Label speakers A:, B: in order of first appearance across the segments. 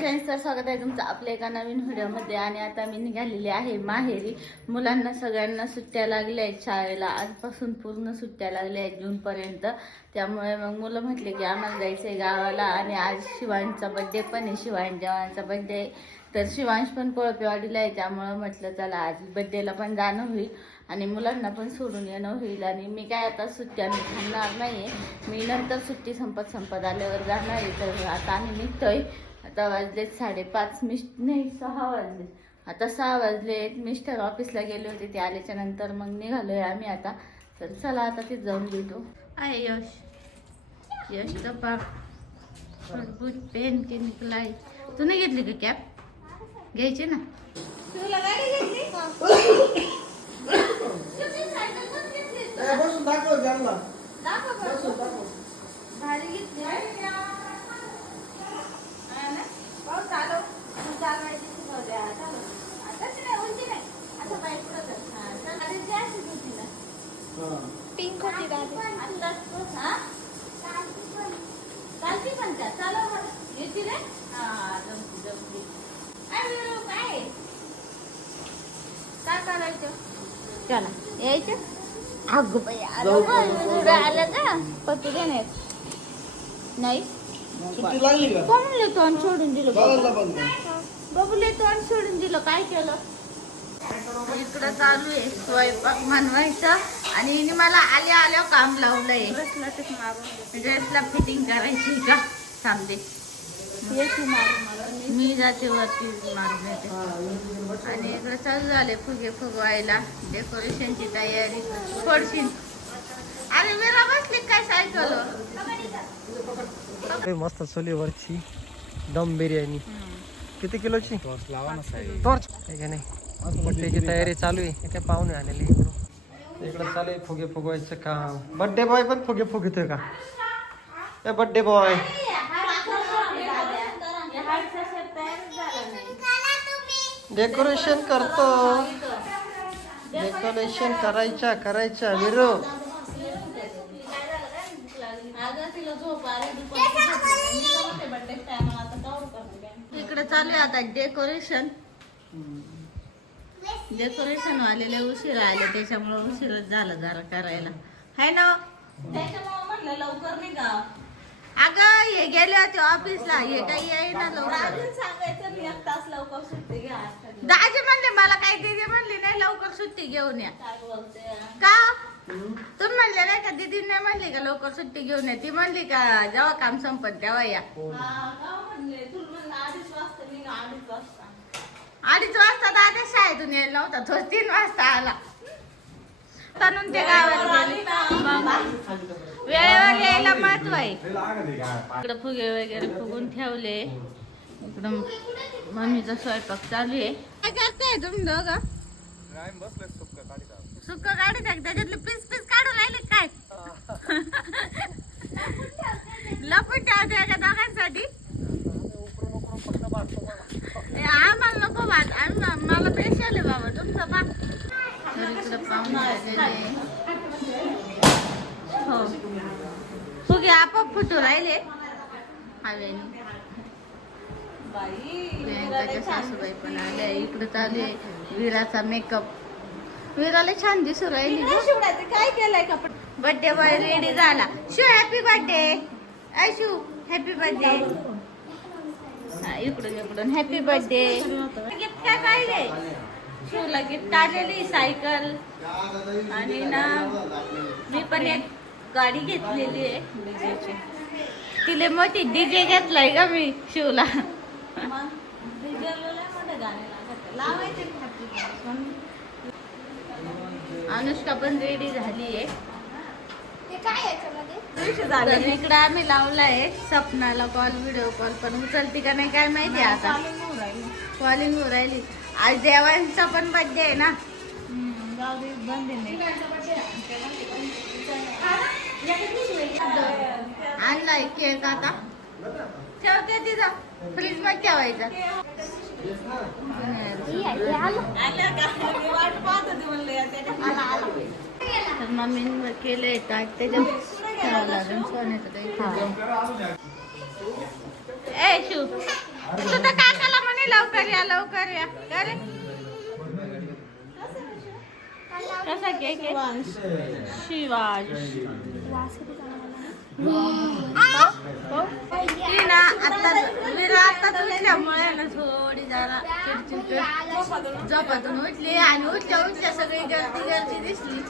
A: Friends तर स्वागत आहे तुमचं आपल्या एका नवीन व्हिडिओमध्ये. आणि आता मी निघालेली आहे माहेरी. मुलांना सगळ्यांना सुट्ट्या लागल्या आहेत शाळेला. आजपासून पूर्ण सुट्ट्या लागल्या आहेत जूनपर्यंत. त्यामुळे मग मुलं म्हटले की आम्हाला जायचं आहे गावाला. आणि आज शिवांचा बड्डे पण आहे. शिवान जवानचा बड्डे आहे. तर शिवांश पण कोळपेवाडीला आहे. त्यामुळं म्हटलं चला आज बड्डेला पण जाणं होईल. आणि मुलांना पण सोडून येणं होईल. आणि मी काय आता सुट्ट्या मी थांबणार नाही आहे मी नंतर सुट्टी संपत संपत आल्यावर जाणार आहे. तर आता आम्ही निघतोय. आता वाजलेत साडेपाच. मिस नाही सहा वाजले. आता सहा वाजलेत. मिस्टर ऑफिसला गेले होते. ते आल्याच्यानंतर मग निघालोय आम्ही आता. तर चला आता तिथे जाऊन भेटू. आहे यश. यश तर पाक. भरपूर पेन के निकलाय. तू नाही घेतली का कॅप? घ्यायची ना. भारी घेतली. पाऊस आलो चालवायची शिकवते चालू. आताच नाही उंची नाही. आता बाईक पुढं कर हा चल आधी जी अशी होती ना.
B: हा.
C: पिंक होती दादी.
A: आत्ताच हा? चालती पण. त्या चालव बरं. येते रे. हा जमती जमती. काय वेळ काय काय करायचं? चला यायचं? अगं बाई आलं. आलं का? पत्ती देणार नाही?
B: सुट्टी लागली का?
A: कोणाला तोंड सोडून दिलं?
B: बघायला बंद.
A: बबुले तोंड सोडून दिलं. काय केलं? इकडं चालू आहे. स्वयंपाक बनवायचं. आणि हिने मला आल्या आल्या काम लावलंय. ड्रेसला फिटिंग करायची का? थांबते. मी जाते वरती मारून येते. आणि इकडं चालू झाले फुगे फुगवायला. डेकोरेशनची तयारी. पडशील अरे मेरा बसली काय सायकल
D: अरे मस्त चुलीवरची दम बिर्याणी. किती किलोची? टॉर्च नाही. बड्डेची तयारी चालू आहे. हे काय पाहुणे आलेले इकडं. इकडं चालू आहे फुगे फुगवायचं काम. बड्डे बॉय पण फुगे फुगतोय का? ए बड्डे बॉय डेकोरेशन करतो. डेकोरेशन करायच्या करायच्या. विरो
A: इकडे चालू आहे आता डेकोरेशन. डेकोरेशन वालेले उशिरा आले त्याच्यामुळे उशिरा झालं जरा करायला. हाय ना त्याच्यामुळे म्हटलं लवकर नाही का? अगं हे गेले होते ऑफिसला. हे काही येईना लवकर.
C: सांगायचं मी एक तास लवकर सुट्टी घ्या.
A: दाजी म्हणले मला काय दिदी म्हणली नाही लवकर सुट्टी घेऊन या. का? तुम्ही म्हणले नाही का दीदी नाही म्हणली का लवकर सुट्टी घेऊन या ती म्हणली का जेव्हा काम संपत तेव्हा या.
C: हा का म्हणले? तुला म्हणलं अडीच वाजता
A: दादा शाळेतून यायला नव्हता तो तीन वाजता आला. म्हणून ते गावात गेले. मग वेळेवर यायला महत्त्व आहे. इकडं फुगे वगैरे फुगून ठेवले. इकडं मम्मीचा स्वयंपाक चालू आहे. काय करताय तुम्ही दोघं? सुक्क काढत त्याच्यातले पीस पीस काढून राहिले काय? लपून ठेवते का दोघांसाठी. आम्हाला नको भात आम्ही मला पेशल आहे बाबा तुमचं भात. हो. फुगे आपोआप फुटू राहिले. हवेने. सासूबाई पण आल्या. इकडे चालू आहे विराचा मेकअप विराला छान दिसू राहिली
C: काय केलंय कपडे
A: बर्थडे बॉय रेडी झाला. Shoe happy birthday Aishu happy birthday इकडून इकडून. हॅपी बर्थडे गिफ्ट काय पाहिजे शूला गिफ्ट आलेली सायकल आणि ना मी पण एक गाडी घेतलेली आहे. डीजेची. तिले मोठी डीजे घेतलाय का मी शिवला.
C: लावायचे.
A: अनुष्का पण रेडी झाली. आहे इकडं आम्ही लावलाय सपनाला कॉल व्हिडिओ कॉल पण. उचलती का नाही काय माहिती आता. कॉलिंग वर राहिली. आज देवांचा पण बर्थडे आहे ना.
C: हम्म, जाऊ दे बंद आहे. नाही
A: आणलाय केक आता. ठेवते तिथं. फ्रीजमध्ये ठेवायचा.
C: आलं का मी वाट पाहत होते म्हणलं या त्याच्या
A: तर मम्मीने केलंय ताट त्याच्यात. ठेवावं लागेल सोन्याचं काही ए शिव तू तर काकाला म्हणे लवकर या लवकर या का रे कसा केक ती ना आता वीरा आता ना थोडी जरा चिडचिड झोपातून उठली आणि उठल्या उठल्या सगळी गर्दी गर्दी दिसली.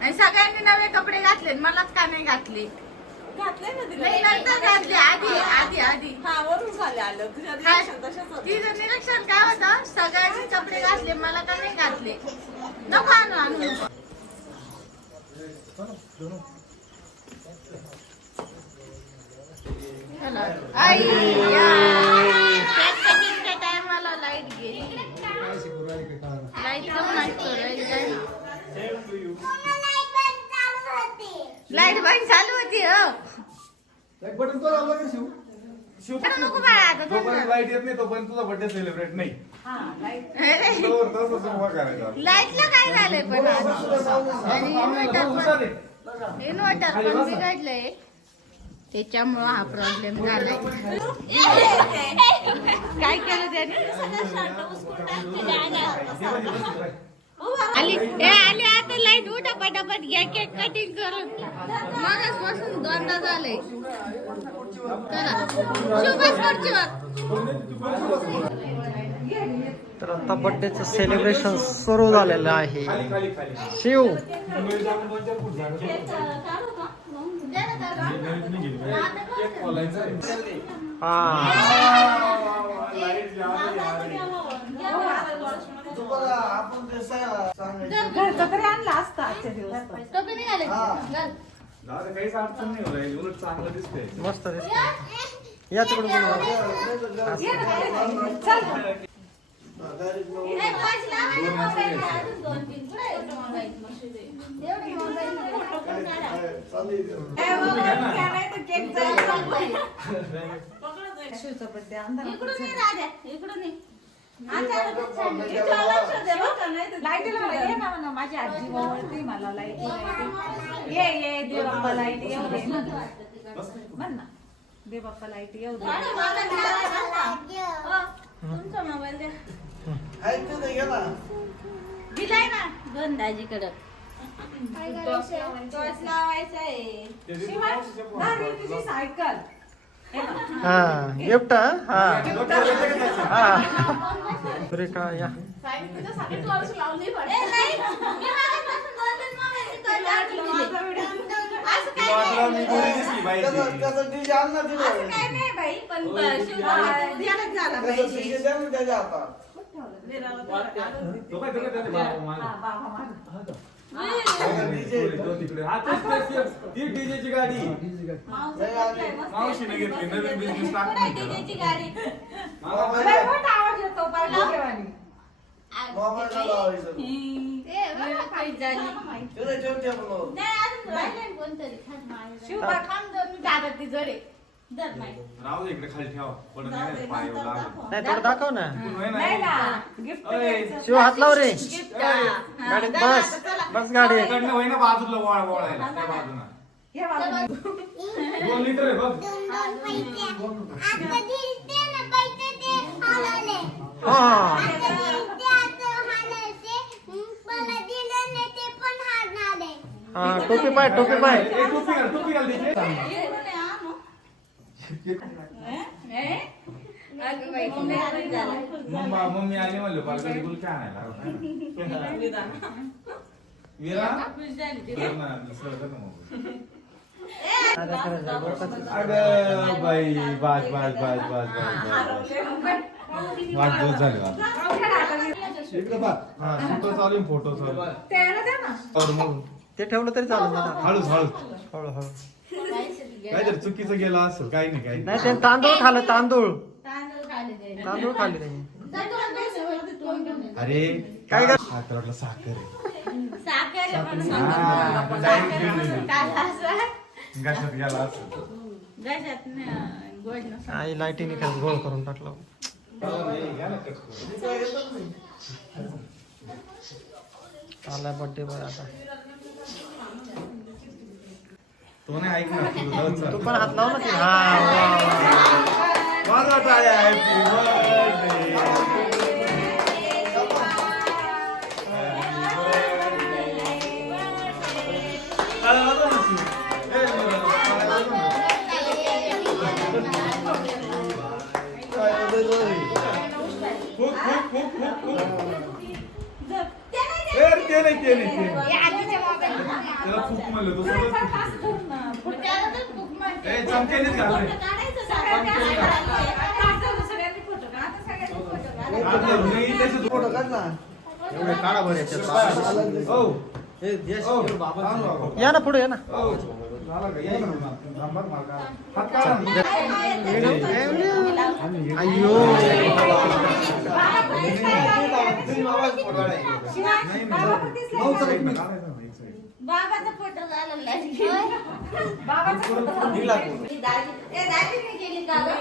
A: आणि सगळ्यांनी नवे कपडे घातले मलाच का नाही घातले?
C: घातलंय ना तिला.
A: नाही नंतर घातले. आधी आधी आधी.
C: हा वरून झाले आलं. तुझ्या तशाच.
A: तिचं निरीक्षण काय होतं? सगळ्यांनी कपडे घातले मला का नाही घातले? नको आणू आणू. आई या. केक कटिंगच्या टायमाला लाइट गेली लाइट कम नसतो लाइट बंद चालू होती हो नको बाळा आता.
E: लाइट येत नाही तोपर्यंत तुझा बर्थडे सेलिब्रेट नाही
C: हा,
A: लाईटला काय झालंय पण आज? आणि इन्व्हर्टर
E: हुशार
A: पण
E: आहे.
A: इन्व्हर्टर पण बिघडलंय त्याच्यामुळं हा प्रॉब्लेम झालाय. काय केलं त्याने? आली. ए आली आता लाइट उठा पटापट घ्या केक कटिंग करून. मगच बसून दोनदा झालंय. चला. शुभच खुर्चीवर
D: तर आता बर्थडेचं सेलिब्रेशन सुरू झालेलं आहे. शिव. हा.
C: आणलं असतं आजच्या दिवस
E: दिसतंय
D: मस्त दिसत या तिकडून
C: शिवचा birthday
A: इकडून ये राजा, इकडून ये.
C: ना माझी आजी ओळखते मला लाइट ये ये देवा लाइट येऊ दे. म्हण ना दे बाप्पा लाईटी येऊ दे
A: माझा. हो, तुमचा मोबाईल द्या.
B: ऐकते ते गेला
A: दिलाय ना. दोन दाजीकडं.
C: टॉर्च लावायचा. आहे. शिवाय दादी तुझी सायकल हे बघ.
D: हा गिफ्ट हा हा. अरे का या.
A: ए, नाही. मी मागासपासून दोन तीन मोबाईल विकत दाखवले. असं काय
E: वाटलं. मी कोणी दिसली
B: त्याचा
E: पाहिजे
B: त्याचा डीजे आण ना
A: असं काय नाही बाई पण शिवभावाचं ध्यानच झालं
B: त्याचा
A: पाहिजे.
B: डीजे द्या ना त्याच्या हातात.
E: तो काय तो काय त्याचा बाबा मला.
C: हा, बाबा माझा.
E: तो तिकडे. हा तेच तेच तेच. ती डीजेची गाडी.
C: मस्त
E: मावशीने घेतली नवीन बिझनेस
A: कुठे
E: टाकली
A: गाडी?
C: लय मोठा आवाज येतो बाबा ठेवानी.
B: मोबाईलला लावायचं
A: ए, बघा काय झाली.
B: तिला ठेव टेबलवर.
E: राहू दे इकडे खाली ठेवा. पडत नाही पाय लागलं.
D: नाही थोडं दाखव ना.
E: पण होय
C: नाही
E: ना
C: ना गिफ्ट
E: ओय.
D: शिव हात लाव रे.
A: गिफ्ट.
D: गाडीत
A: चला
D: बस.
A: चला.
D: बस गाडी.
E: इकडनं होय ना बाजूला वळ वळायला त्या बाजूला. दोन लिटर आहे बघ.
D: हा. हा टोपी पाय टोपी पाय.
E: मम्मा मम्मी आली म्हणलं पालकडे गुल काय आणायला विरा अगं बाई बाज बाज बाज बाज बाज वाट झाली इकडे हा फोटो चालू फोटो चालू और मग
D: ते ठेवलं तरी चालेल ना
E: हळूच हळूच.
D: हळूहळू.
E: काहीतरी चुकीचं गेलं असेल काही नाही काही
D: नाही ते तांदूळ खाल्लं तांदूळ.
A: तांदूळ खाली दे.
D: तांदूळ खाल्ले त्यांनी.
A: जा दोन पैसे वरती तोंड घेऊन ये.
E: अरे
D: काय
E: साखर आहे
A: साखर. आहे
E: हा,
A: साखर म्हणून
E: घेऊन
A: काल असं.
E: गशात गेला असेल
A: गशात न- गोड नसतं.
D: आई लाईटीने खरंच गोळ करून टाकलं. आला बर्थडे बॉय आता.
E: तो नाही ऐकणार तुझं.
D: तू पण हात लाव ना ते हा.
E: वाजवा टाळ्या हॅपी बर्थडे खूप खूप खूप खूप खूप ए, ते नाही ते नाही ते नाही त्याला फूक म्हणलं तो. ए चमच्यानेच घालले आपलं नाही त्याचं
B: फोटो काढ ना
E: एवढे काढा बरं याच्यात हो हो, बाबा.
D: या ना पुढे या ना
E: हो. झालं का? या ना. थांबा, मला. हात काढा ना.
D: अयो
E: नाही, नाही.
B: भाऊ, चला एक मिनिट.
E: ना.
A: बाबाचा फोटो झाला
B: निघला फोटो.
A: गेली का गं?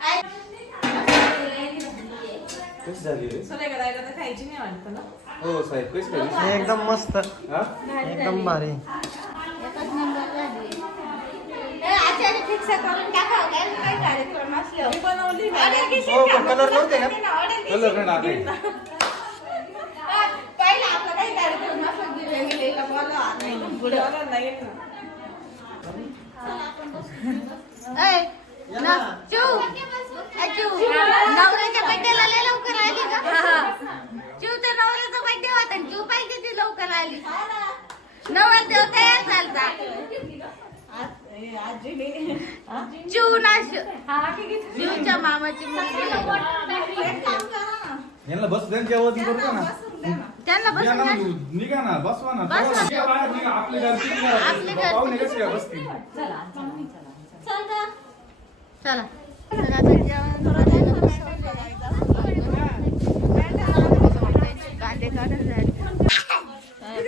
A: आई-
E: कशी झाली रे?
C: खायची नाही वाटतं ना?
E: हो साहेब कशी झाली
D: एकदम मस्त.
E: हा?
D: एकदम भारी.
A: एकच नंबर झाली. ए, आचार्य fix करून टाकावं काय काय कार्यक्रम असल्यावर.
C: बनवली
D: हो कलर नव्हते का
E: कलर नाही टाकायचं.
A: हा, पहिला आपला काही कार्यक्रम असला की वेगळे का बोलावा. पुढं. ऐ, ना, चू. ऐ, चू. नवऱ्याच्या बड्डेला लवकर आली का चू तर नवऱ्याचा बड्डे होता आणि चू पाहिजे ती लवकर आली नवरा देव तयार झालता चू ना? चूच्या मामाची मुलगी
E: यांना बस करू का ना.
A: त्यांना
E: या ना
A: बसून
E: मग, निघा ना बसवा ना
A: बसवा.
E: निघा बाहेर, निघा. आपली निघा.
A: आपली घरची.
E: पाहुणे कसे काय बसतील
A: चला तर आता जेवण करायला कांदे काढून झाले.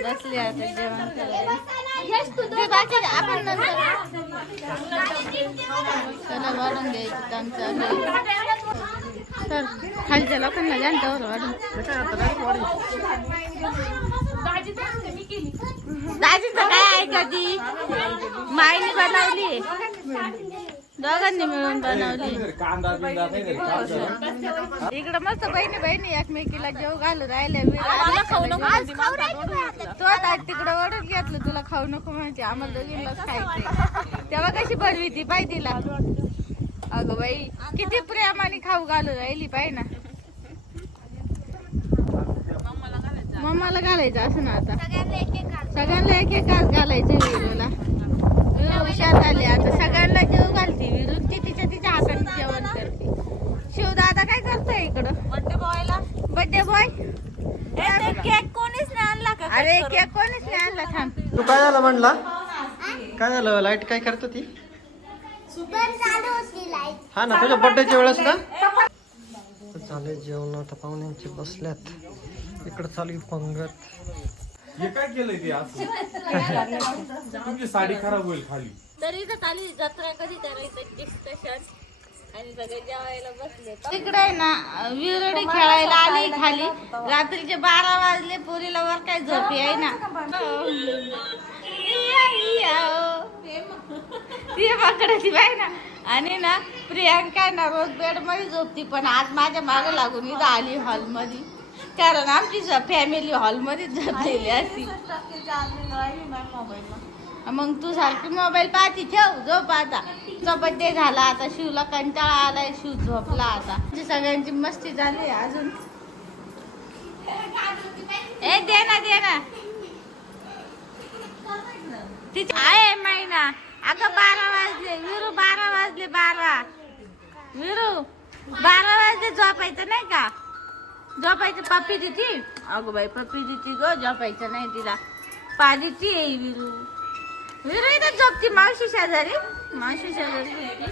A: बसले आता जेवण करायला ते बाकी आपण नंतर चला वाढून घ्यायचं काम चालू आहे. तर खालच्या लोकांना घंटावर वाढून. दाजीचं काय ऐकती माईने बनवली. दोघांनी मिळून बनवली. इकडं मस्त बहिणी बहिणी एकमेकीला जेव घालून राहिल्या खाऊ नको तो आता तिकडं ओढून घेतलं तुला खाऊ नको म्हणते आम्हाला खायचंय. तेव्हा कशी बनवी ती? तिला अगं बाई किती प्रेमाने खाऊ घालून राहिली पाय ना. मम्माला घालायचं असं ना आता. सगळ्यांना एक एक घास घालायचं विरूला. विरू हुशार झाली आता सगळ्यांना जेव घालते विरू. ती तिच्या तिच्या हाताने जेवण करते. शिवदादा काय करतोय इकडं?
C: बर्थडे बॉयला
A: बर्थडे बॉय
C: केक कोणीच नाही आणला का
A: अरे केक कोणीच नाही आणला थांब.
D: तू काय झालं म्हणला? काय झालं? लाइट काय करतो ती हा ना तुझ्या बर्थडेच्या वेळेस ना? चालेल जेवण आता पाहुण्यांचे बसल्यात. इकडं चालू पंगत.
E: हे काय केलंय ते असं? तुमची साडी खराब होईल खाली.
A: तरी इथं चालू जत्रा कधी करायचं तिकडे आहे ना विरडी खेळायला आली खाली. रात्रीचे बारा वाजले पोरीला वर काय झोपी आहे ना? ती पकडायची बाई ना. आणि ना प्रियांका ना रोज बेडमध्ये झोपती पण आज माझ्या मागे लागून इथं आली हॉलमध्ये कारण आमची फॅमिली हॉलमध्ये झोपलेली असती मग तू सारखी मोबाईल पाहती ठेव झोप आता. तुझा बड्डे झाला आता शिवला कंटाळा आलाय शिव झोपला आता. सगळ्यांची मस्ती झाली अजून. ए दे ना दे ना. तिची आहे महिना अगं बारा वाजले. विरू बारा वाजले बारा. विरू बारा वाजले झोपायचं नाही का? झोपायचं पप्पी दिती अगं बाई पप्पी दिती ग झोपायचं नाही तिला. पालीची आहे विरू. विरू इथं झोपती मावशी शेजारी? मावशी शेजारी झोपती.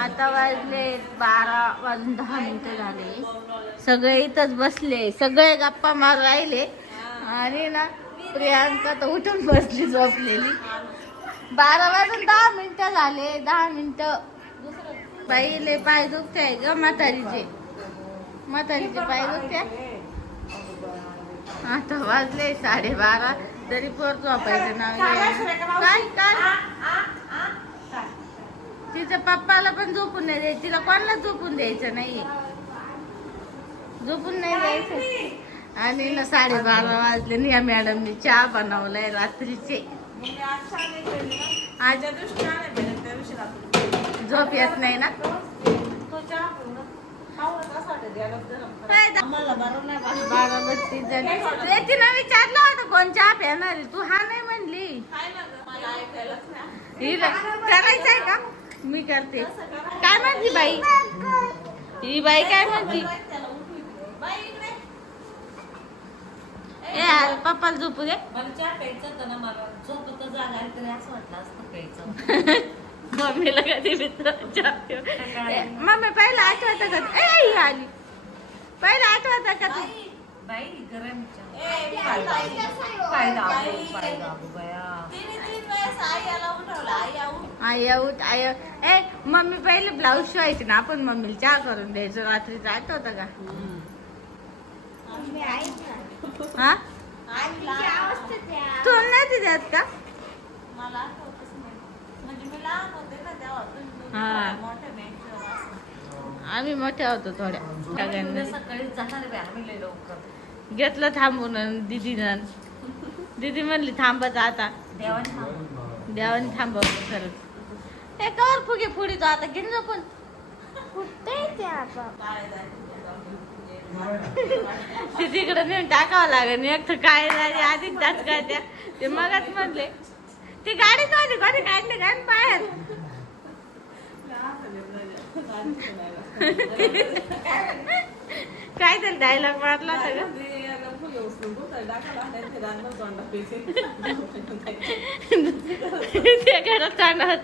A: आता वाजले बारा वाजून दहा मिनिटं झाले. सगळे इथंच बसले. सगळे गप्पा मार राहिले. आणि ना प्रियांका तर उठून बसली झोपलेली. बारा वाजून दहा मिनिटं झाले दहा मिनिटं. बाईले पाय दुखते ग म्हातारीचे. म्हातारीचे पाय दुखते आता वाजले साडेबारा तरी पोर झोपायचं नाव काय काय? तिच्या पप्पाला पण झोपून नाही द्यायचं तिला कोणाला झोपून द्यायचं नाही? झोपून नाही द्यायचं. आणि ना साडेबारा वाजले या मॅडमने चहा बनवलाय रात्रीचे.
C: आज.
A: झोप येत नाही ना? तिनं विचारलं होतं कोण चहा पिणार आहे? तू हा नाही म्हणली. हिला करायचंय का? मी करते. काय म्हणती बाई? ही बाई काय म्हणती
C: त्याला उठवी. बाई इकडे.
A: ए पप्पाला झोपू दे.
C: मला चहा प्यायचा होता ना मला झोपत जागा आली तरी असं वाटलं असतं प्यायचं.
A: मम्मीला कधी मम्मी पहिला आठवत का ए ही आली. पहिला आठवत का तू?
C: बाई गरम.
A: आय उठ आय ए मम्मी पहिले ब्लाऊज शिवायची ना आपण मम्मीला चहा करून द्यायचो. रात्रीचं आठवतं का? हा? नाही देत का.
C: म्हणजे
A: हा. आम्ही मोठ्या होतो थोड्या. सगळ्यांनी. घेतलं थांबून दिदीनं. दीदी म्हणली थांबत आता.
C: देवाने थांबवलं.
A: खरंच. हे कवर फुगे फुडी तो आता घेऊन पण. कुठे ते आता
C: काय जायचं.
A: ते तिकडे नेऊन टाकावं लागेल. एक तर काय झाली आधीच जात काय त्या ते मगच म्हणले ती गाडीच होती कोणी काढले काय बाहेर. काय झालं डायलॉग मारला सगळं
C: ते
A: घरात जाणार.